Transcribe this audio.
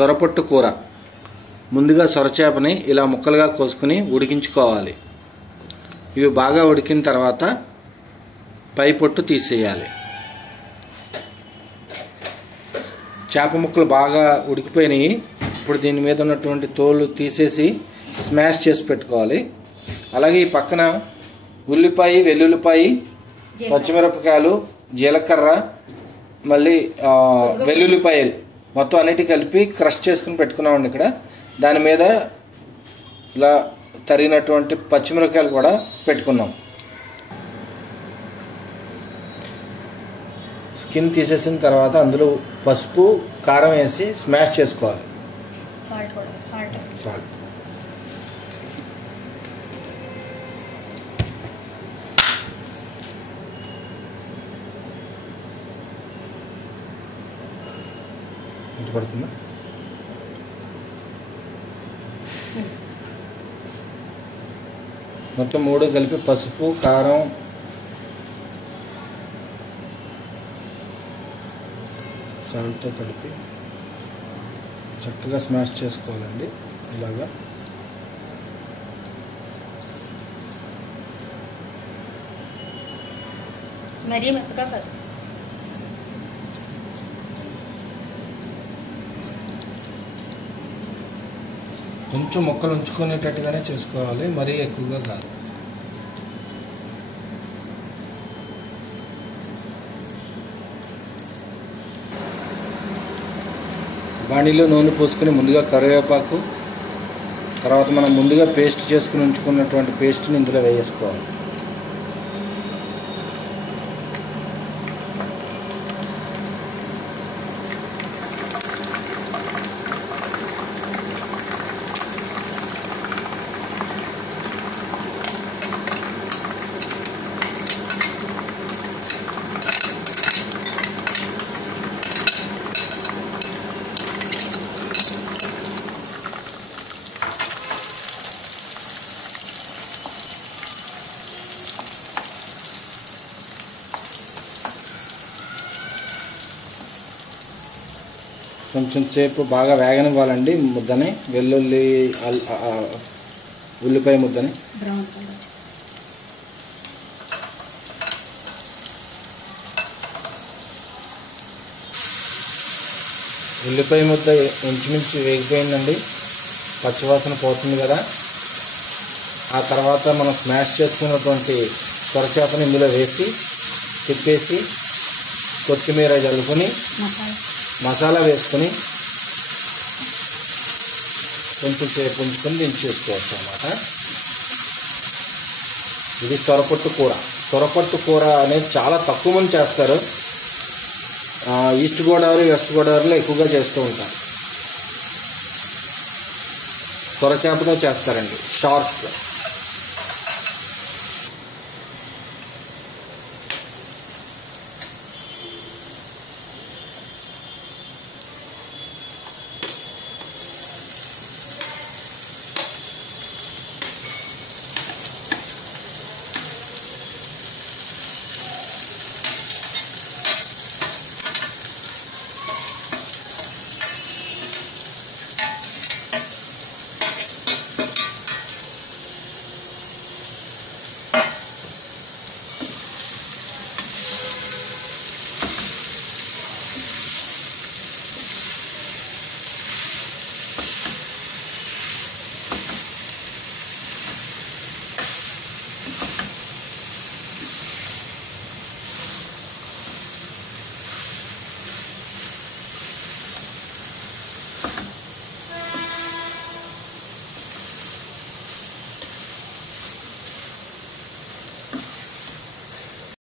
సొరపొట్టు కూర. ముందుగా సొరచేపని ఇలా ముక్కలుగా కోసుకుని ఉడికించుకోవాలి. ఇవి బాగా ఉడికిన తర్వాత పై పొట్టు తీసేయాలి. చేప ముక్కలు బాగా ఉడికిపోయినాయి. ఇప్పుడు దీని మీద ఉన్నటువంటి తోలు తీసేసి స్మాష్ చేసి పెట్టుకోవాలి. అలాగే ఈ పక్కన ఉల్లిపాయ, వెల్లుల్లిపాయ, పచ్చిమిరపకాయలు, జీలకర్ర, మళ్ళీ వెల్లుల్లిపాయలు మొత్తం అన్నిటి కలిపి క్రష్ చేసుకుని పెట్టుకున్నామండి. ఇక్కడ దాని మీద ఇలా తరిగినటువంటి పచ్చిమిరపకాయలు కూడా పెట్టుకున్నాం. స్కిన్ తీసేసిన తర్వాత అందులో పసుపు, కారం వేసి స్మాష్ చేసుకోవాలి. సాల్ట్ ఇంటి పడుతుందా? మొత్తం 3 కలిపి పసుపు, కారం, సాల్ట్తో కలిపి చక్కగా స్మాష్ చేసుకోవాలండి. ఇలాగా మరీ మెత్తగా కాదు. కొంచెం ముక్కలు ఉంచుకునేటట్టుగానే చేసుకోవాలి, మరీ ఎక్కువగా కాదు. బాణీలో నూనె పోసుకొని ముందుగా కరివేపాకు, తర్వాత మనం ముందుగా పేస్ట్ చేసుకుని ఉంచుకున్నటువంటి పేస్ట్ని ఇందులో వేసుకోవాలి. కొంచెం సేపు బాగా వేగనివ్వాలండి ముద్దని, వెల్లుల్లి ఉల్లిపాయ ముద్దని. ఉల్లిపాయ ముద్ద ఇంచుమించు వేగిపోయిందండి, పచ్చివాసన పోతుంది కదా. ఆ తర్వాత మనం స్మాష్ చేసుకున్నటువంటి సొరచేపని ఇందులో వేసి తిప్పేసి కొత్తిమీర జల్లుకొని మసాలా వేసుకొని కొంచెం సేపు ఉంచుకొని దించేసుకోవచ్చు అన్నమాట. ఇది సొరపొట్టు కూర. సొరపొట్టు కూర అనేది చాలా తక్కువ మంది చేస్తారు. ఈస్ట్ గోదావరి, వెస్ట్ గోదావరిలో ఎక్కువగా చేస్తూ ఉంటారు. సొరచేపతో చేస్తారండి, షార్ప్.